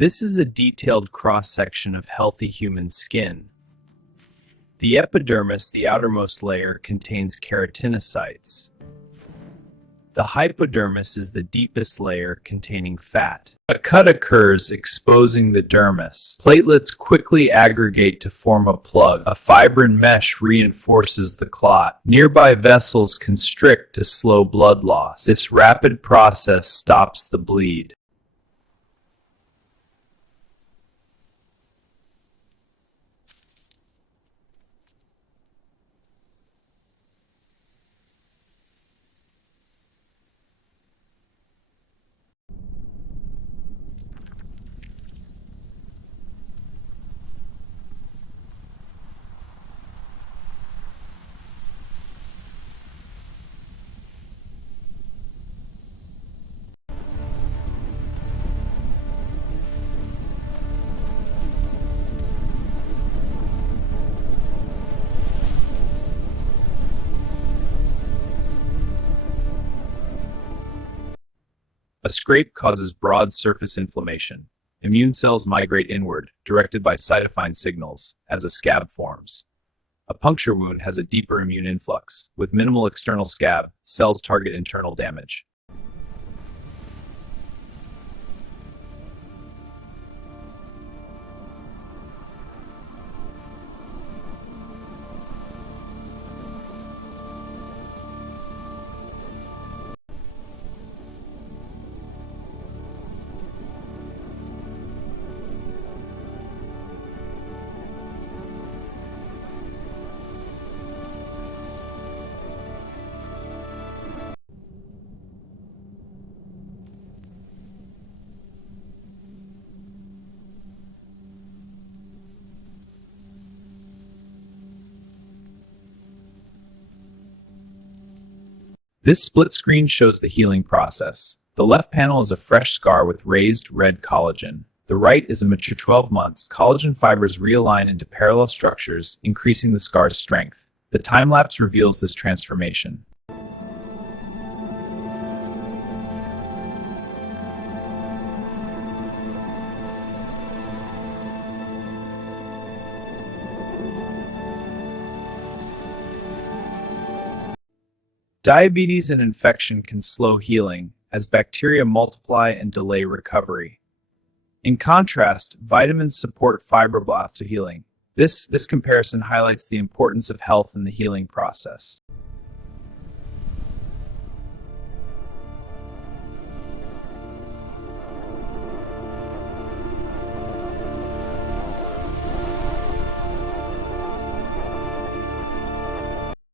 This is a detailed cross-section of healthy human skin. The epidermis, the outermost layer, contains keratinocytes. The hypodermis is the deepest layer, containing fat. A cut occurs, exposing the dermis. Platelets quickly aggregate to form a plug. A fibrin mesh reinforces the clot. Nearby vessels constrict to slow blood loss. This rapid process stops the bleed. A scrape causes broad surface inflammation. Immune cells migrate inward, directed by cytokine signals, as a scab forms. A puncture wound has a deeper immune influx. With minimal external scab, cells target internal damage. This split screen shows the healing process. The left panel is a fresh scar with raised red collagen. The right is a mature 12 months. Collagen fibers realign into parallel structures, increasing the scar's strength. The time-lapse reveals this transformation. Diabetes and infection can slow healing, as bacteria multiply and delay recovery. In contrast, vitamins support fibroblasts healing. This comparison highlights the importance of health in the healing process.